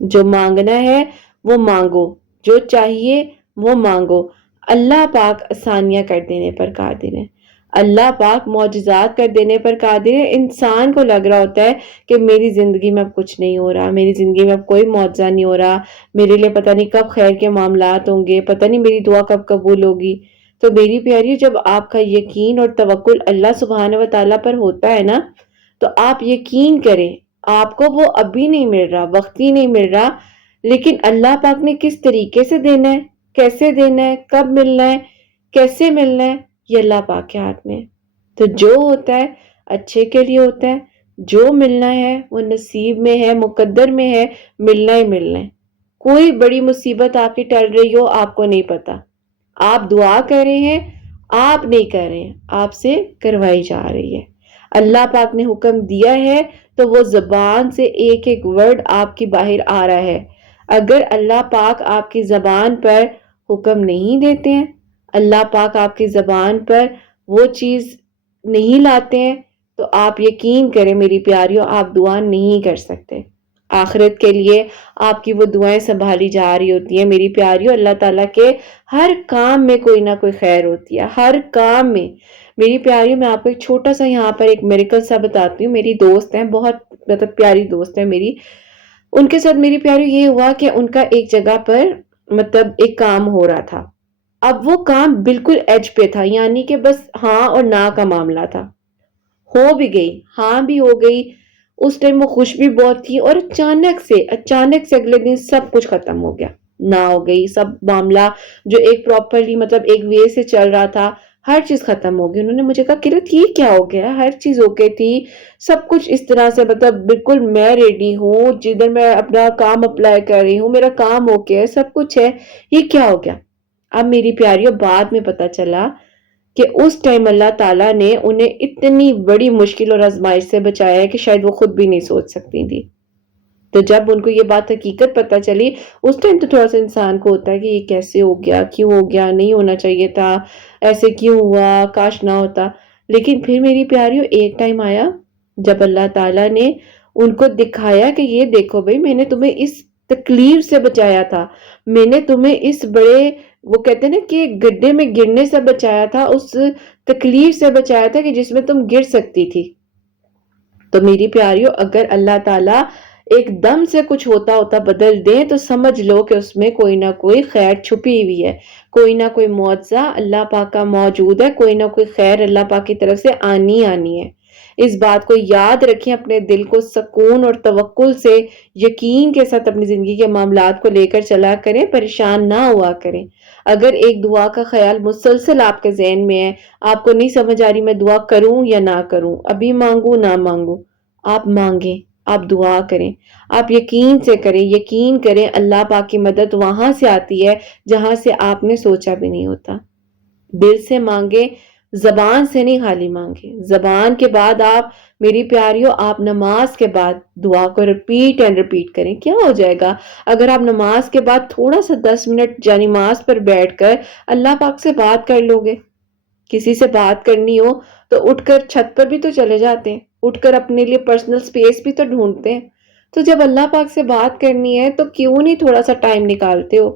جو مانگنا ہے وہ مانگو، جو چاہیے وہ مانگو۔ اللہ پاک آسانیاں کر دینے پر قادر ہے، اللہ پاک معجزات کر دینے پر قادر ہے۔ انسان کو لگ رہا ہوتا ہے کہ میری زندگی میں اب کچھ نہیں ہو رہا، میری زندگی میں اب کوئی معجزہ نہیں ہو رہا، میرے لیے پتہ نہیں کب خیر کے معاملات ہوں گے، پتہ نہیں میری دعا کب قبول ہوگی۔ تو میری پیاری، جب آپ کا یقین اور توکل اللہ سبحانہ و تعالیٰ پر ہوتا ہے نا، تو آپ یقین کریں، آپ کو وہ ابھی نہیں مل رہا، وقتی نہیں مل رہا، لیکن اللہ پاک نے کس طریقے سے دینا ہے، کیسے دینا ہے، کب ملنا ہے، کیسے ملنا ہے، یہ اللہ پاک کے ہاتھ میں ہے۔ تو جو ہوتا ہے اچھے کے لیے ہوتا ہے، جو ملنا ہے وہ نصیب میں ہے، مقدر میں ہے، ملنا ہی ملنا ہے۔ کوئی بڑی مصیبت آپ کی ٹل رہی ہو، آپ کو نہیں پتا، آپ دعا کر رہے ہیں، آپ نہیں کر رہے ہیں، آپ سے کروائی جا رہی ہے۔ اللہ پاک نے حکم دیا ہے تو وہ زبان سے ایک ایک ورڈ آپ کی باہر آ رہا ہے۔ اگر اللہ پاک آپ کی زبان پر حکم نہیں دیتے ہیں، اللہ پاک آپ کی زبان پر وہ چیز نہیں لاتے ہیں، تو آپ یقین کریں میری پیاریوں، آپ دعا نہیں کر سکتے۔ آخرت کے لیے آپ کی وہ دعائیں سنبھالی جا رہی ہوتی ہیں میری پیاریوں۔ اللہ تعالیٰ کے ہر کام میں کوئی نہ کوئی خیر ہوتی ہے، ہر کام میں۔ میری پیاریوں، میں آپ کو ایک چھوٹا سا یہاں پر ایک میریکل سا بتاتی ہوں۔ میری دوست ہیں، بہت پیاری دوست ہے میری، ان کے ساتھ میری پیاری یہ ہوا کہ ان کا ایک جگہ پر ایک کام ہو رہا تھا۔ اب وہ کام بالکل ایج پہ تھا، یعنی کہ بس ہاں اور نہ کا معاملہ تھا۔ ہو بھی گئی، ہاں بھی ہو گئی، اس ٹائم وہ خوش بھی بہت تھی، اور اچانک سے اگلے دن سب کچھ ختم ہو گیا، نہ ہو گئی، سب معاملہ جو ایک پراپرلی ایک وے سے چل رہا تھا، ہر چیز ختم ہو گئی۔ انہوں نے مجھے کہا قرت یہ کیا ہو گیا، ہر چیز اوکے تھی، سب کچھ اس طرح سے بالکل میں ریڈی ہوں، جدھر میں اپنا کام اپلائی کر رہی ہوں، میرا کام اوکے ہے، سب کچھ ہے، یہ کیا ہو گیا؟ اب میری پیاریوں، بعد میں پتا چلا کہ اس ٹائم اللہ تعالیٰ نے انہیں اتنی بڑی مشکل اور آزمائش سے بچایا ہے کہ شاید وہ خود بھی نہیں سوچ سکتی تھی۔ تو جب ان کو یہ بات حقیقت پتہ چلی، اس ٹائم تو تھوڑا سا انسان کو ہوتا ہے کہ یہ کیسے ہو گیا، کیوں ہو گیا، نہیں ہونا چاہیے تھا، ایسے کیوں ہوا، کاش نہ ہوتا۔ لیکن پھر میری پیاریوں، ایک ٹائم آیا جب اللہ تعالیٰ نے ان کو دکھایا کہ یہ دیکھو بھئی، میں نے تمہیں اس تکلیف سے بچایا تھا، میں نے تمہیں اس بڑے، وہ کہتے ہیں نا کہ گڈھے میں گرنے سے بچایا تھا، اس تکلیف سے بچایا تھا کہ جس میں تم گر سکتی تھی۔ تو میری پیاریوں، اگر اللہ تعالیٰ ایک دم سے کچھ ہوتا بدل دیں تو سمجھ لو کہ اس میں کوئی نہ کوئی خیر چھپی ہوئی ہے، کوئی نہ کوئی معجزہ اللہ پاک کا موجود ہے، کوئی نہ کوئی خیر اللہ پاک کی طرف سے آنی ہے۔ اس بات کو یاد رکھیں، اپنے دل کو سکون اور توکل سے، یقین کے ساتھ اپنی زندگی کے معاملات کو لے کر چلا کریں، پریشان نہ ہوا کریں۔ اگر ایک دعا کا خیال مسلسل آپ کے ذہن میں ہے، آپ کو نہیں سمجھ آ رہی میں دعا کروں یا نہ کروں، ابھی مانگوں نہ مانگوں، آپ مانگیں، آپ دعا کریں، آپ یقین سے کریں، یقین کریں اللہ پاک کی مدد وہاں سے آتی ہے جہاں سے آپ نے سوچا بھی نہیں ہوتا۔ دل سے مانگے، زبان سے نہیں خالی مانگے۔ زبان کے بعد آپ، میری پیاریوں، آپ نماز کے بعد دعا کو رپیٹ کریں۔ کیا ہو جائے گا اگر آپ نماز کے بعد تھوڑا سا 10 منٹ جانی نماز پر بیٹھ کر اللہ پاک سے بات کر لو گے؟ کسی سے بات کرنی ہو تو اٹھ کر چھت پر بھی تو چلے جاتے ہیں، اٹھ کر اپنے لیے پرسنل سپیس بھی تو ڈھونڈتے ہیں۔ تو جب اللہ پاک سے بات کرنی ہے تو کیوں نہیں تھوڑا سا ٹائم نکالتے ہو؟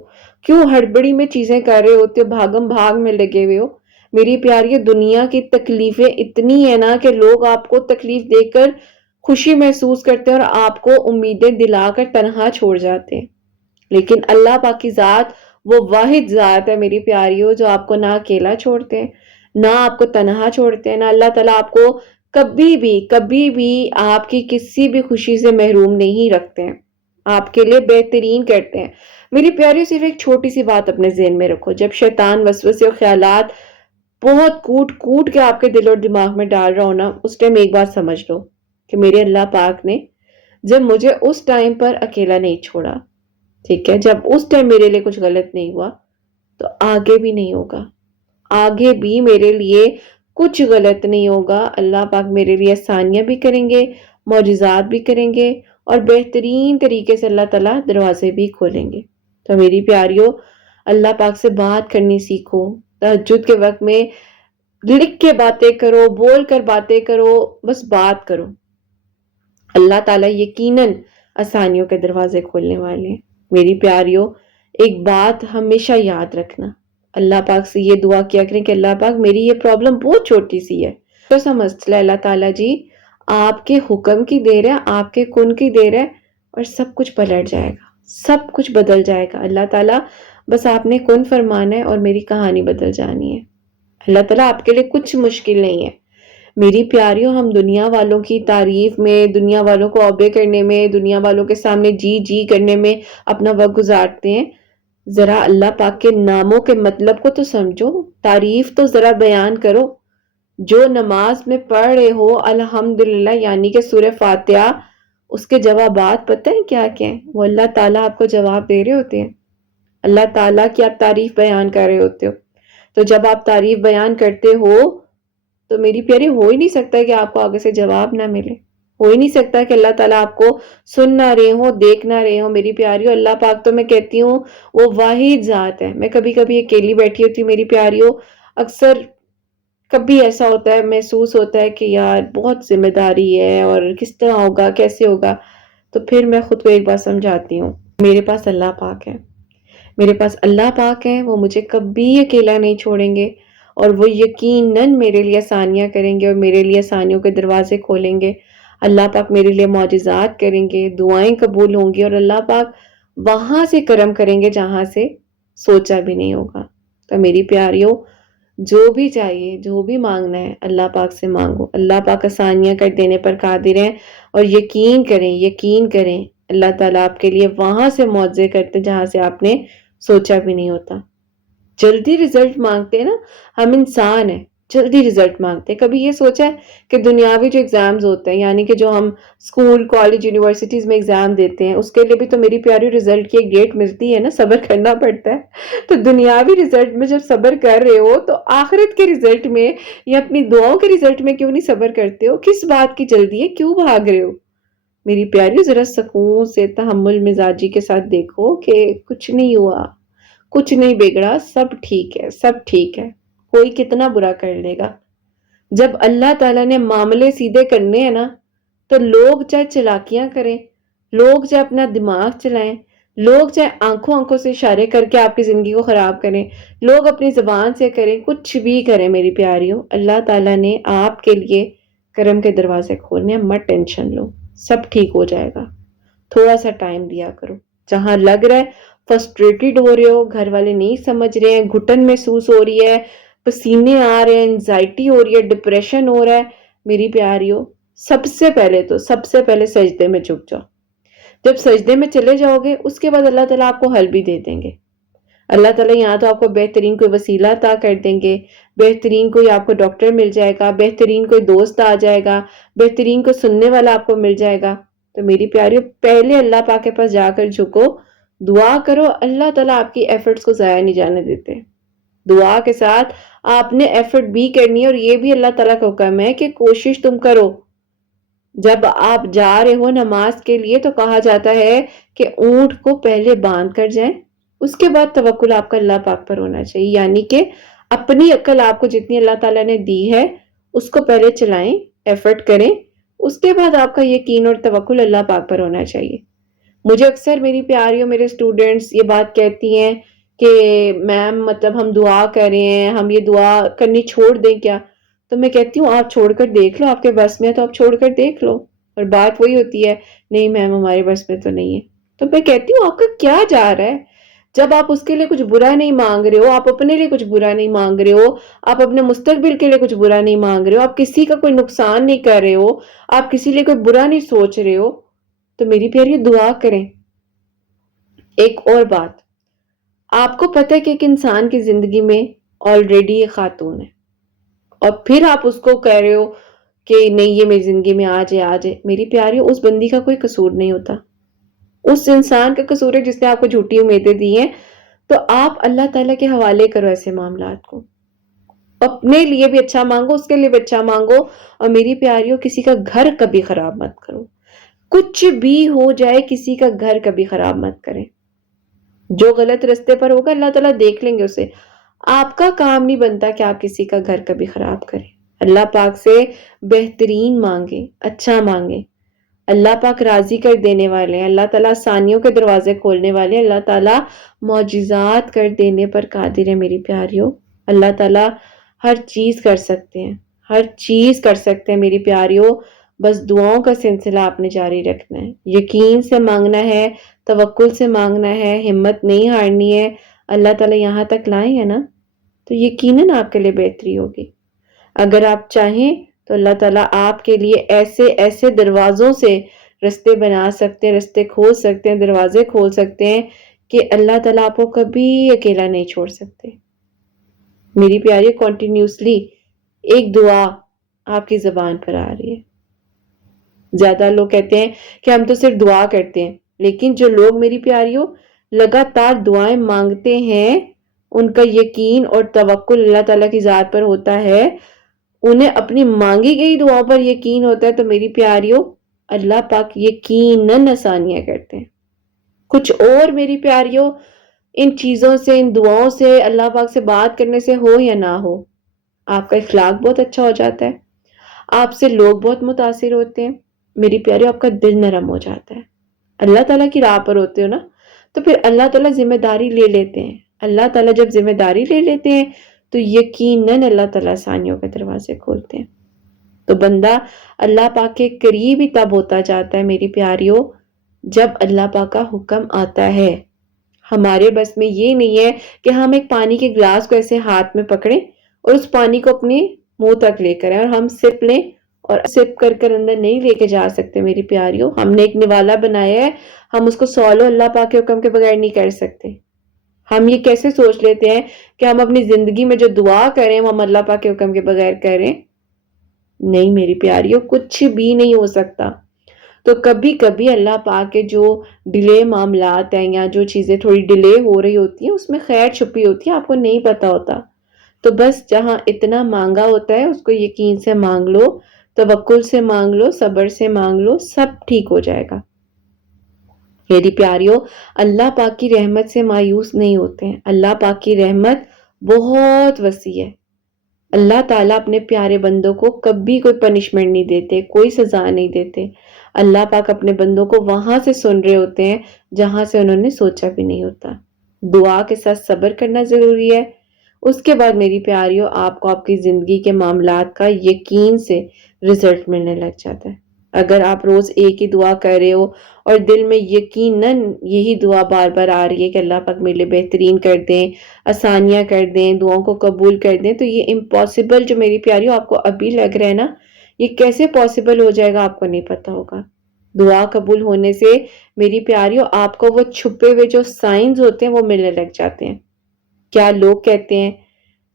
کیوں ہڑبڑی میں چیزیں کر رہے ہوتے ہو، بھاگم بھاگ میں لگے ہوئے ہو؟ میری پیاری، دنیا کی تکلیفیں اتنی ہیں نا کہ لوگ آپ کو تکلیف دے کر خوشی محسوس کرتے ہیں اور آپ کو امیدیں دلا کر تنہا چھوڑ جاتے ہیں۔ لیکن اللہ پاک کی ذات وہ واحد ذات ہے میری پیاریوں، جو آپ کو نہ اکیلا چھوڑتے ہیں، نہ آپ کو تنہا چھوڑتے ہیں، نہ اللہ تعالیٰ آپ کو کبھی بھی آپ کی کسی بھی خوشی سے محروم نہیں رکھتے ہیں، آپ کے لیے بہترین کرتے ہیں۔ میری پیاریوں، صرف ایک چھوٹی سی بات اپنے ذہن میں رکھو، جب شیطان وسوسے اور خیالات بہت کوٹ کے آپ کے دل اور دماغ میں ڈال رہا ہو نا، اس ٹائم ایک بات سمجھ لو کہ میرے اللہ پاک نے جب مجھے اس ٹائم پر اکیلا نہیں چھوڑا، ٹھیک ہے، جب اس ٹائم میرے لیے کچھ غلط نہیں ہوا تو آگے بھی نہیں ہوگا، آگے بھی میرے لیے کچھ غلط نہیں ہوگا۔ اللہ پاک میرے لیے آسانیاں بھی کریں گے، معجزات بھی کریں گے، اور بہترین طریقے سے اللہ تعالیٰ دروازے بھی کھولیں گے۔ تو میری پیاریوں، اللہ پاک سے بات کرنی سیکھو۔ تہجد کے وقت میں لکھ کے باتیں کرو، بول کر باتیں کرو، بس بات کرو۔ اللہ تعالیٰ یقیناً آسانیوں کے دروازے کھولنے والے ہیں۔ میری پیاریوں، ایک بات ہمیشہ یاد رکھنا، اللہ پاک سے یہ دعا کیا کریں کہ اللہ پاک میری یہ پرابلم بہت چھوٹی سی ہے، تو سا مسئلہ اللہ تعالیٰ جی آپ کے حکم کی دیر ہے، آپ کے کن کی دیر ہے، اور سب کچھ پلٹ جائے گا، سب کچھ بدل جائے گا۔ اللہ تعالیٰ بس آپ نے کن فرمانا ہے اور میری کہانی بدل جانی ہے۔ اللہ تعالیٰ آپ کے لیے کچھ مشکل نہیں ہے۔ میری پیاریوں، ہم دنیا والوں کی تعریف میں، دنیا والوں کو اوبے کرنے میں، دنیا والوں کے سامنے جی جی کرنے میں اپنا وقت گزارتے ہیں۔ ذرا اللہ پاک کے ناموں کے مطلب کو تو سمجھو، تعریف تو ذرا بیان کرو۔ جو نماز میں پڑھ رہے ہو الحمدللہ یعنی کہ سورہ فاتحہ، اس کے جوابات پتہ ہیں کیا کیا ہیں؟ وہ اللہ تعالیٰ آپ کو جواب دے رہے ہوتے ہیں، اللہ تعالیٰ کی آپ تعریف بیان کر رہے ہوتے ہو۔ تو جب آپ تعریف بیان کرتے ہو تو میری پیاری ہو ہی نہیں سکتا کہ آپ کو آگے سے جواب نہ ملے، ہو ہی نہیں سکتا کہ اللہ تعالیٰ آپ کو سن نہ رہے ہو، دیکھ نہ رہے ہو۔ میری پیاریوں، اللہ پاک تو میں کہتی ہوں وہ واحد ذات ہے۔ میں کبھی کبھی اکیلی بیٹھی ہوتی ہوں میری پیاریوں، اکثر کبھی ایسا ہوتا ہے، محسوس ہوتا ہے کہ یار بہت ذمہ داری ہے اور کس طرح ہوگا، کیسے ہوگا، تو پھر میں خود کو ایک بار سمجھاتی ہوں، میرے پاس اللہ پاک ہے، میرے پاس اللہ پاک ہے، وہ مجھے کبھی اکیلا نہیں چھوڑیں گے، اور وہ یقیناً میرے لیے آسانیاں کریں گے اور میرے لیے آسانیوں کے دروازے کھولیں گے۔ اللہ پاک میرے لیے معجزات کریں گے، دعائیں قبول ہوں گی، اور اللہ پاک وہاں سے کرم کریں گے جہاں سے سوچا بھی نہیں ہوگا۔ تو میری پیاریوں، جو بھی چاہیے، جو بھی مانگنا ہے اللہ پاک سے مانگو۔ اللہ پاک آسانیاں کر دینے پر قادر ہیں، اور یقین کریں، یقین کریں، اللہ تعالیٰ آپ کے لیے وہاں سے معجزے کرتے جہاں سے آپ نے سوچا بھی نہیں ہوتا۔ جلدی رزلٹ مانگتے ہیں نا، ہم انسان ہیں، جلدی رزلٹ مانگتے ہیں۔ کبھی یہ سوچا ہے کہ دنیاوی جو ایگزامز ہوتے ہیں، یعنی کہ جو ہم اسکول، کالج، یونیورسٹیز میں ایگزام دیتے ہیں، اس کے لیے بھی تو میری پیاری رزلٹ کی ایک ڈیٹ ملتی ہے نا، صبر کرنا پڑتا ہے۔ تو دنیاوی رزلٹ میں جب صبر کر رہے ہو تو آخرت کے رزلٹ میں یا اپنی دعاؤں کے رزلٹ میں کیوں نہیں صبر کرتے ہو؟ کس بات کی جلدی ہے؟ کیوں بھاگ رہے ہو؟ میری پیاری، ذرا سکون سے تحمل مزاجی کے ساتھ دیکھو کہ کچھ نہیں ہوا، کچھ نہیں بگڑا، سب ٹھیک ہے، سب ٹھیک ہے۔ کوئی کتنا برا کر لے گا؟ جب اللہ تعالیٰ نے معاملے سیدھے کرنے ہیں نا، تو لوگ چاہے چلاکیاں کریں، لوگ چاہے اپنا دماغ چلائیں، لوگ چاہے آنکھوں سے اشارے کر کے آپ کی زندگی کو خراب کریں، لوگ اپنی زبان سے کریں، کچھ بھی کریں، میری پیاریوں، اللہ تعالیٰ نے آپ کے لیے کرم کے دروازے کھولنے ہیں۔ مت ٹینشن لو، سب ٹھیک ہو جائے گا۔ تھوڑا سا ٹائم دیا کرو۔ جہاں لگ رہا ہے فرسٹریٹڈ ہو رہے ہو، گھر والے نہیں سمجھ رہے ہیں، گھٹن محسوس ہو رہی ہے، پسینے آ رہے ہیں، انزائٹی ہو رہی ہے، ڈپریشن ہو رہا ہے، میری پیاریوں، سب سے پہلے سجدے میں جھک جاؤ۔ جب سجدے میں چلے جاؤ گے، اس کے بعد اللہ تعالیٰ آپ کو حل بھی دے دیں گے۔ اللہ تعالیٰ یہاں تو آپ کو بہترین کوئی وسیلہ عطا کر دیں گے، بہترین کوئی آپ کو ڈاکٹر مل جائے گا، بہترین کوئی دوست آ جائے گا، بہترین کوئی سننے والا آپ کو مل جائے گا۔ تو میری پیاریوں، پہلے اللہ پاک کے پاس جا کر جھکو، دعا کرو، اللہ تعالیٰ آپ کی ایفرٹس کو ضائع نہیں جانے دیتے۔ دعا کے ساتھ آپ نے ایفرٹ بھی کرنی ہے، اور یہ بھی اللہ تعالیٰ کا حکم ہے کہ کوشش تم کرو۔ جب آپ جا رہے ہو نماز کے لیے تو کہا جاتا ہے کہ اونٹ کو پہلے باندھ کر جائیں، اس کے بعد توکل آپ کا اللہ پاک پر ہونا چاہیے، یعنی کہ اپنی عقل آپ کو جتنی اللہ تعالیٰ نے دی ہے اس کو پہلے چلائیں، ایفرٹ کریں، اس کے بعد آپ کا یقین اور توکل اللہ پاک پر ہونا چاہیے۔ مجھے اکثر میری پیاریوں، میرے اسٹوڈنٹس یہ بات کہتی ہیں کہ میم مطلب ہم دعا کر رہے ہیں، ہم یہ دعا کرنی چھوڑ دیں کیا؟ تو میں کہتی ہوں آپ چھوڑ کر دیکھ لو، آپ کے بس میں ہے تو آپ چھوڑ کر دیکھ لو۔ اور بات وہی ہوتی ہے، نہیں میم ہمارے بس میں تو نہیں ہے۔ تو میں کہتی ہوں آپ کا کیا جا رہا ہے؟ جب آپ اس کے لیے کچھ برا نہیں مانگ رہے ہو، آپ اپنے لیے کچھ برا نہیں مانگ رہے ہو، آپ اپنے مستقبل کے لیے کچھ برا نہیں مانگ رہے ہو، آپ کسی کا کوئی نقصان نہیں کر رہے ہو، آپ کسی لیے کوئی برا نہیں سوچ رہے ہو، تو میری پیاری دعا کریں۔ ایک اور بات، آپ کو پتہ ہے کہ ایک انسان کی زندگی میں آلریڈی ایک خاتون ہے، اور پھر آپ اس کو کہہ رہے ہو کہ نہیں یہ میری زندگی میں آ جائے۔ میری پیاری، اس بندی کا کوئی قصور نہیں ہوتا، اس انسان کا قصور ہے جس نے آپ کو جھوٹی امیدیں دی ہیں۔ تو آپ اللہ تعالیٰ کے حوالے کرو ایسے معاملات کو، اپنے لیے بھی اچھا مانگو، اس کے لیے بھی اچھا مانگو، اور میری پیاریوں کسی کا گھر کبھی خراب مت کرو، کچھ بھی ہو جائے کسی کا گھر کبھی خراب مت کریں۔ جو غلط رستے پر ہوگا اللہ تعالیٰ دیکھ لیں گے اسے، آپ کا کام نہیں بنتا کہ آپ کسی کا گھر کبھی خراب کریں۔ اللہ پاک سے بہترین مانگیں، اچھا مانگیں، اللہ پاک راضی کر دینے والے ہیں، اللہ تعالیٰ آسانیوں کے دروازے کھولنے والے ہیں، اللہ تعالیٰ معجزات کر دینے پر قادر ہے میری پیاریوں۔ اللہ تعالیٰ ہر چیز کر سکتے ہیں، ہر چیز کر سکتے ہیں میری پیاریوں۔ بس دعاؤں کا سلسلہ آپ نے جاری رکھنا ہے، یقین سے مانگنا ہے، توکل سے مانگنا ہے، ہمت نہیں ہارنی ہے۔ اللہ تعالیٰ یہاں تک لائے ہیں نا تو یقیناً آپ کے لیے بہتری ہوگی۔ اگر آپ چاہیں تو اللہ تعالیٰ آپ کے لیے ایسے ایسے دروازوں سے رستے بنا سکتے ہیں، رستے کھول سکتے ہیں، دروازے کھول سکتے ہیں کہ اللہ تعالیٰ آپ کو کبھی اکیلا نہیں چھوڑ سکتے۔ میری پیاری، کنٹینیوسلی ایک دعا آپ کی زبان پر آ رہی ہے۔ زیادہ لوگ کہتے ہیں کہ ہم تو صرف دعا کرتے ہیں، لیکن جو لوگ میری پیاریوں لگاتار دعائیں مانگتے ہیں، ان کا یقین اور توکل اللہ تعالیٰ کی ذات پر ہوتا ہے، انہیں اپنی مانگی گئی دعا پر یقین ہوتا ہے، تو میری پیاریوں اللہ پاک یقیناً آسانیاں کرتے ہیں۔ کچھ اور میری پیاریوں، ان چیزوں سے، ان دعاؤں سے، اللہ پاک سے بات کرنے سے ہو یا نہ ہو، آپ کا اخلاق بہت اچھا ہو جاتا ہے، آپ سے لوگ بہت متاثر ہوتے ہیں میری پیاریوں، آپ کا دل نرم ہو جاتا ہے۔ اللہ تعالیٰ کی راہ پر ہوتے ہو نا تو پھر اللہ تعالیٰ ذمہ داری لے لیتے ہیں۔ اللہ تعالیٰ جب ذمہ داری لے لیتے ہیں تو یقیناً اللہ تعالیٰ آسانیوں کے دروازے کھولتے ہیں۔ تو بندہ اللہ پاک کے قریب ہی تب ہوتا جاتا ہے میری پیاریوں جب اللہ پاک کا حکم آتا ہے۔ ہمارے بس میں یہ نہیں ہے کہ ہم ایک پانی کے گلاس کو ایسے ہاتھ میں پکڑیں اور اس پانی کو اپنے منہ تک لے کر اور ہم سپ لیں، اور سپ کر کر اندر نہیں لے کے جا سکتے میری پیاریوں۔ ہم نے ایک نوالا بنایا ہے، ہم اس کو سولو اللہ پاک کے حکم کے بغیر نہیں کر سکتے۔ ہم یہ کیسے سوچ لیتے ہیں کہ ہم اپنی زندگی میں جو دعا کریں وہ ہم اللہ پاک کے حکم کے بغیر کریں؟ نہیں میری پیاریوں، کچھ بھی نہیں ہو سکتا۔ تو کبھی کبھی اللہ پاک کے جو ڈیلے معاملات ہیں یا جو چیزیں تھوڑی ڈیلے ہو رہی ہوتی ہیں، اس میں خیر چھپی ہوتی ہے، آپ کو نہیں پتا ہوتا۔ تو بس جہاں اتنا مانگا ہوتا ہے اس کو یقین سے مانگ لو، توکل سے مانگ لو، صبر سے مانگ لو، سب ٹھیک ہو جائے گا۔ میری پیاریوں، اللہ پاک کی رحمت سے مایوس نہیں ہوتے ہیں۔ اللہ پاک کی رحمت بہت وسیع ہے۔ اللہ تعالیٰ اپنے پیارے بندوں کو کبھی کوئی پنشمنٹ نہیں دیتے، کوئی سزا نہیں دیتے۔ اللہ پاک اپنے بندوں کو وہاں سے سن رہے ہوتے ہیں جہاں سے انہوں نے سوچا بھی نہیں ہوتا۔ دعا کے ساتھ صبر کرنا ضروری ہے۔ اس کے بعد میری پیاریوں، آپ کو آپ کی زندگی کے معاملات کا یقین سے رزلٹ ملنے لگ جاتا ہے۔ اگر آپ روز ایک ہی دعا کر رہے ہو اور دل میں یقیناً یہی دعا بار بار آ رہی ہے کہ اللہ پاک میرے لیے بہترین کر دیں، آسانیاں کر دیں، دعاؤں کو قبول کر دیں، تو یہ امپاسبل جو میری پیاریوں آپ کو ابھی لگ رہا ہے نا، یہ کیسے پاسبل ہو جائے گا آپ کو نہیں پتا ہوگا۔ دعا قبول ہونے سے میری پیاریوں آپ کو وہ چھپے ہوئے جو سائنز ہوتے ہیں وہ ملنے لگ جاتے ہیں۔ کیا لوگ کہتے ہیں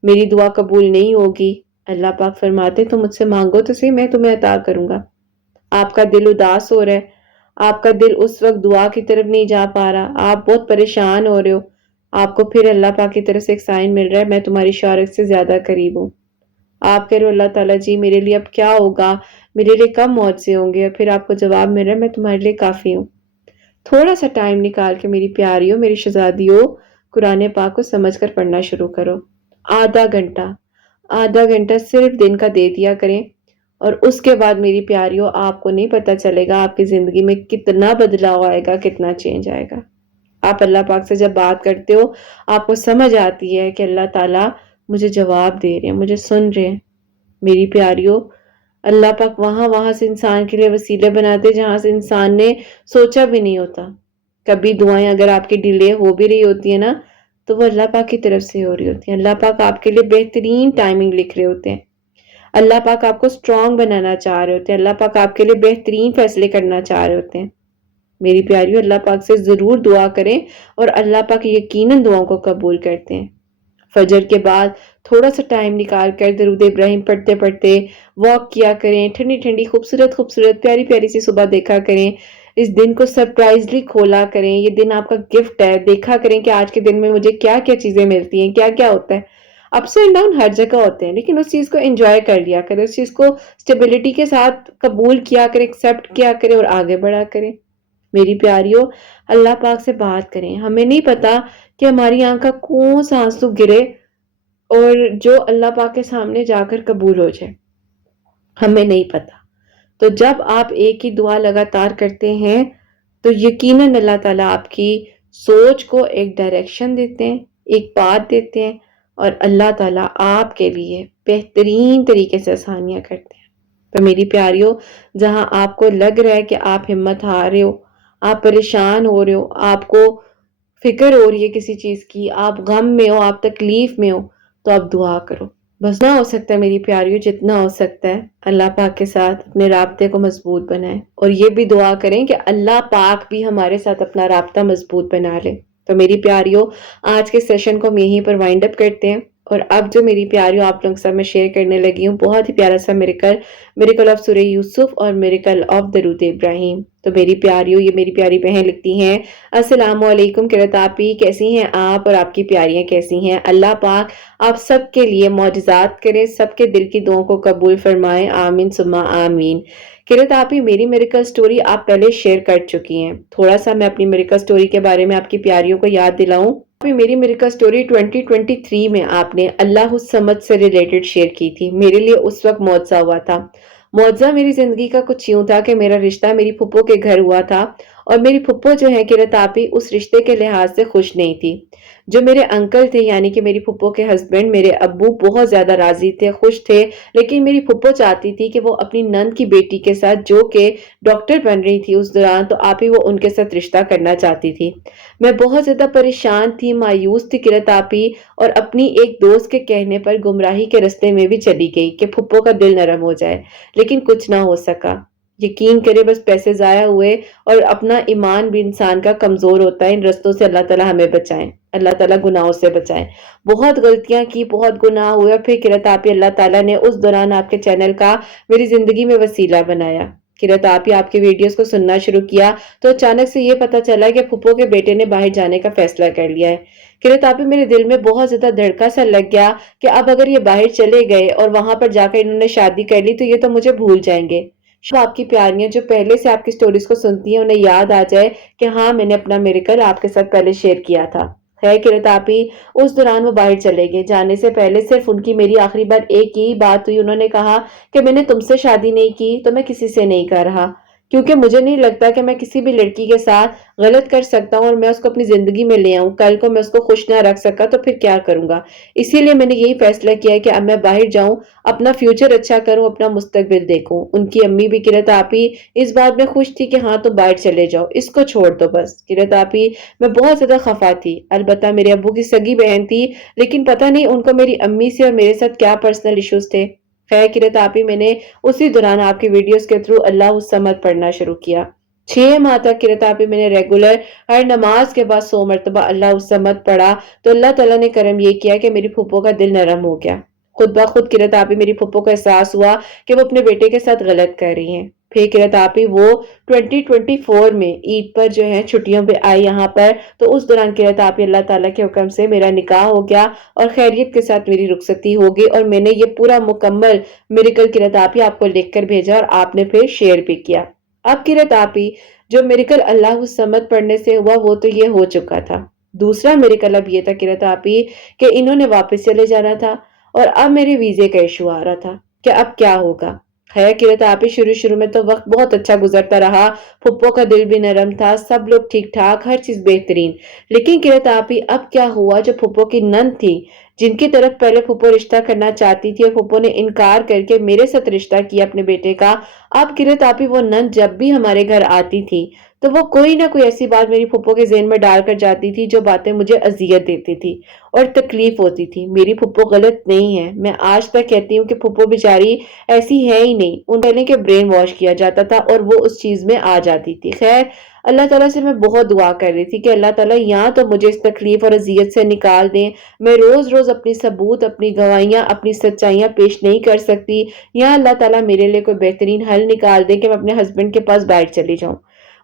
میری دعا قبول نہیں ہوگی، اللہ پاک فرماتے ہیں تو مجھ سے مانگو تو صحیح، میں تمہیں عطا کروں گا۔ آپ کا دل اداس ہو رہا ہے، آپ کا دل اس وقت دعا کی طرف نہیں جا پا رہا، آپ بہت پریشان ہو رہے ہو، آپ کو پھر اللہ پاک کی طرف سے ایک سائن مل رہا ہے، میں تمہاری شارت سے زیادہ قریب ہوں۔ آپ کہہ رہے ہو اللہ تعالیٰ جی میرے لیے اب کیا ہوگا، میرے لیے کب معجزے ہوں گے، اور پھر آپ کو جواب مل رہا ہے میں تمہارے لیے کافی ہوں۔ تھوڑا سا ٹائم نکال کے میری پیاریوں، میری شہزادیوں، قرآن پاک کو سمجھ کر پڑھنا شروع کرو۔ آدھا گھنٹہ صرف دن کا دے دیا کریں، اور اس کے بعد میری پیاریوں آپ کو نہیں پتا چلے گا آپ کی زندگی میں کتنا بدلاؤ آئے گا، کتنا چینج آئے گا۔ آپ اللہ پاک سے جب بات کرتے ہو آپ کو سمجھ آتی ہے کہ اللہ تعالیٰ مجھے جواب دے رہے ہیں، مجھے سن رہے ہیں۔ میری پیاریوں، اللہ پاک وہاں سے انسان کے لیے وسیلے بناتے جہاں سے انسان نے سوچا بھی نہیں ہوتا۔ کبھی دعائیں اگر آپ کی ڈیلے ہو بھی رہی ہوتی ہیں نا تو وہ اللہ پاک کی طرف سے ہو رہی ہوتی ہیں۔ اللہ پاک آپ کے لیے بہترین ٹائمنگ لکھ رہے ہوتے ہیں۔ اللہ پاک آپ کو سٹرونگ بنانا چاہ رہے ہوتے ہیں۔ اللہ پاک آپ کے لیے بہترین فیصلے کرنا چاہ رہے ہوتے ہیں۔ میری پیاریوں، اللہ پاک سے ضرور دعا کریں، اور اللہ پاک یقیناً دعاؤں کو قبول کرتے ہیں۔ فجر کے بعد تھوڑا سا ٹائم نکال کر درود ابراہیم پڑھتے پڑھتے واک کیا کریں، ٹھنڈی ٹھنڈی خوبصورت پیاری پیاری سی صبح دیکھا کریں، اس دن کو سرپرائزلی کھولا کریں، یہ دن آپ کا گفٹ ہے، دیکھا کریں کہ آج کے دن میں مجھے کیا کیا چیزیں ملتی ہیں، کیا کیا ہوتا ہے۔ اپس اینڈ ڈاؤن ہر جگہ ہوتے ہیں، لیکن اس چیز کو انجوائے کر لیا کریں، اس چیز کو اسٹیبلٹی کے ساتھ قبول کیا کریں، ایکسیپٹ کیا کریں اور آگے بڑھا کریں۔ میری پیاریوں، اللہ پاک سے بات کریں۔ ہمیں نہیں پتا کہ ہماری آنکھ کا کون سا آنسو گرے اور جو اللہ پاک کے سامنے جا کر قبول ہو جائے، ہمیں نہیں پتا۔ تو جب آپ ایک ہی دعا لگاتار کرتے ہیں تو یقیناً اللہ تعالیٰ آپ کی سوچ کو ایک ڈائریکشن دیتے ہیں، ایک بات دیتے ہیں، اور اللہ تعالیٰ آپ کے لیے بہترین طریقے سے آسانیاں کرتے ہیں۔ تو میری پیاریوں، جہاں آپ کو لگ رہا ہے کہ آپ ہمت ہار رہے ہو، آپ پریشان ہو رہے ہو، آپ کو فکر ہو رہی ہے کسی چیز کی، آپ غم میں ہو، آپ تکلیف میں ہو، تو آپ دعا کرو۔ بس نہ ہو سکتا ہے میری پیاریوں، جتنا ہو سکتا ہے اللہ پاک کے ساتھ اپنے رابطے کو مضبوط بنائیں، اور یہ بھی دعا کریں کہ اللہ پاک بھی ہمارے ساتھ اپنا رابطہ مضبوط بنا لے۔ تو میری پیاریوں، آج کے سیشن کو ہم یہیں پر وائنڈ اپ کرتے ہیں، اور اب جو میری پیاریوں آپ لوگ سب میں شیئر کرنے لگی ہوں، بہت ہی پیارا سا میریکل آف سورہ یوسف اور میریکل آف درود ابراہیم۔ تو میری پیاریوں، یہ میری پیاری بہن لکھتی ہیں، السلام علیکم قرۃ آپی، کیسی ہیں آپ اور آپ کی پیاریاں کیسی ہیں؟ اللہ پاک آپ سب کے لیے معجزات کرے، سب کے دل کی دعاؤں کو قبول فرمائے، آمین ثم آمین۔ قرۃ آپی، میری میریکل سٹوری آپ پہلے شیئر کر چکی ہیں، تھوڑا سا میں اپنی میریکل سٹوری کے بارے میں آپ کی پیاریوں کو یاد دلاؤں۔ میری میریکل سٹوری 2023 میں آپ نے اللہ الصمد سے ریلیٹڈ شیئر کی تھی۔ میرے لیے اس وقت معجزہ ہوا تھا۔ معجزہ میری زندگی کا کچھ یوں تھا کہ میرا رشتہ میری پھپھو کے گھر ہوا تھا، اور میری پھپھو جو ہے قرۃ آپی، اس رشتے کے لحاظ سے خوش نہیں تھی۔ جو میرے انکل تھے، یعنی کہ میری پھپھو کے ہسبینڈ، میرے ابو بہت زیادہ راضی تھے، خوش تھے، لیکن میری پھپھو چاہتی تھی کہ وہ اپنی نند کی بیٹی کے ساتھ، جو کہ ڈاکٹر بن رہی تھی اس دوران، تو آپ ہی وہ ان کے ساتھ رشتہ کرنا چاہتی تھی۔ میں بہت زیادہ پریشان تھی، مایوس تھی قرۃ آپی، اور اپنی ایک دوست کے کہنے پر گمراہی کے رستے میں بھی چلی گئی کہ پھپھو کا دل نرم ہو جائے، لیکن کچھ نہ ہو سکا۔ یقین کرے، بس پیسے ضائع ہوئے، اور اپنا ایمان بھی انسان کا کمزور ہوتا ہے۔ ان رستوں سے اللہ تعالیٰ ہمیں بچائیں، اللہ تعالیٰ گناہوں سے بچائیں۔ بہت غلطیاں کی، بہت گناہ ہوئے، اور پھر قرۃ آپی اللہ تعالیٰ نے اس دوران آپ کے چینل کا میری زندگی میں وسیلہ بنایا۔ قرۃ آپی آپ کی ویڈیوز کو سننا شروع کیا تو اچانک سے یہ پتا چلا کہ پھپھو کے بیٹے نے باہر جانے کا فیصلہ کر لیا ہے۔ قرۃ آپی، میرے دل میں بہت زیادہ دھڑکا سا لگ گیا کہ اب اگر یہ باہر چلے گئے اور وہاں پر جا کر انہوں نے شادی کر لی تو یہ تو مجھے بھول جائیں گے۔ آپ کی پیاریاں جو پہلے سے آپ کی سٹوریز کو سنتی ہیں، انہیں یاد آ جائے کہ ہاں، میں نے اپنا میریکل آپ کے ساتھ پہلے شیئر کیا تھا۔ ہے قرۃ آپی، اس دوران وہ باہر چلے گئے، جانے سے پہلے صرف ان کی میری آخری بار ایک ہی بات ہوئی۔ انہوں نے کہا کہ میں نے تم سے شادی نہیں کی تو میں کسی سے نہیں کر رہا، کیونکہ مجھے نہیں لگتا کہ میں کسی بھی لڑکی کے ساتھ غلط کر سکتا ہوں اور میں اس کو اپنی زندگی میں لے آؤں۔ کل کو میں اس کو خوش نہ رکھ سکا تو پھر کیا کروں گا؟ اسی لیے میں نے یہی فیصلہ کیا ہے کہ اب میں باہر جاؤں، اپنا فیوچر اچھا کروں، اپنا مستقبل دیکھوں۔ ان کی امی بھی قرۃ آپی اس بات میں خوش تھی کہ ہاں تو باہر چلے جاؤ، اس کو چھوڑ دو بس۔ قرۃ آپی، میں بہت زیادہ خفا تھی، البتہ میرے ابو کی سگی بہن تھی، لیکن پتہ نہیں ان کو میری امی سے اور میرے ساتھ کیا پرسنل ایشوز تھے۔ خیر قرۃ آپی، میں نے اسی دوران آپ کی ویڈیوز کے تھرو اللہ الصمد پڑھنا شروع کیا۔ 6 ماہ تک قرۃ آپی میں نے ریگولر ہر نماز کے بعد 100 مرتبہ اللہ الصمد پڑھا، تو اللہ تعالیٰ نے کرم یہ کیا کہ میری پھپھو کا دل نرم ہو گیا۔ خود بخود قرۃ آپی میری پھپھو کو احساس ہوا کہ وہ اپنے بیٹے کے ساتھ غلط کر رہی ہیں۔ پھر قرۃ آپی وہ 2024 میں عید پر جو ہے چھٹیوں پہ آئی یہاں پر، تو اس دوران قرۃ آپی اللہ تعالیٰ کے حکم سے میرا نکاح ہو گیا اور خیریت کے ساتھ میری رخصتی ہو گئی، اور میں نے یہ پورا مکمل میریکل قرۃ آپی آپ کو لکھ کر بھیجا اور آپ نے پھر شیئر بھی کیا۔ اب قرۃ آپی، جو میریکل اللہ الصمد پڑھنے سے ہوا وہ تو یہ ہو چکا تھا۔ دوسرا میریکل اب یہ تھا قرۃ آپی کہ انہوں نے واپس چلے جانا تھا، اور اب میرے ویزے کا ایشو آ رہا تھا کہ اب کیا ہوگا۔ خیر قرۃ آپی، شروع میں تو وقت بہت اچھا گزرتا رہا، پھپھو کا دل بھی نرم تھا، سب لوگ ٹھیک ٹھاک، ہر چیز بہترین۔ لیکن قرۃ آپی اب کیا ہوا، جو پھپھو کی نند تھی، جن کی طرف پہلے پھپھو رشتہ کرنا چاہتی تھی اور پھپھو نے انکار کر کے میرے ساتھ رشتہ کیا اپنے بیٹے کا، اب قرۃ آپی وہ نند جب بھی ہمارے گھر آتی تھی تو وہ کوئی نہ کوئی ایسی بات میری پھپھو کے ذہن میں ڈال کر جاتی تھی جو باتیں مجھے اذیت دیتی تھی اور تکلیف ہوتی تھی۔ میری پھپھو غلط نہیں ہے، میں آج تک کہتی ہوں کہ پھپھو بیچاری ایسی ہے ہی نہیں، ان پہلے کے برین واش کیا جاتا تھا اور وہ اس چیز میں آ جاتی تھی۔ خیر اللہ تعالیٰ سے میں بہت دعا کر رہی تھی کہ اللہ تعالیٰ یا تو مجھے اس تکلیف اور اذیت سے نکال دیں، میں روز روز اپنی ثبوت، اپنی گواہیاں، اپنی سچائیاں پیش نہیں کر سکتی، یا اللہ تعالیٰ میرے لیے کوئی بہترین حل نکال دے کہ میں اپنے ہسبینڈ کے پاس باہر چلی جاؤں۔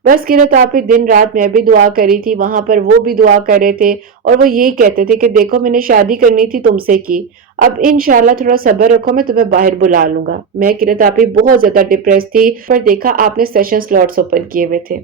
بس قرۃ آپی، دن رات میں بھی دعا کری تھی، وہاں پر وہ بھی دعا کر رہے تھے، اور وہ یہی کہتے تھے کہ دیکھو میں نے شادی کرنی تھی تم سے کی، اب انشاءاللہ تھوڑا صبر رکھو، میں تمہیں باہر بلا لوں گا۔ میں قرۃ آپی بہت زیادہ ڈپریس تھی، پر دیکھا آپ نے سیشن سلاٹس اوپن کیے ہوئے تھے،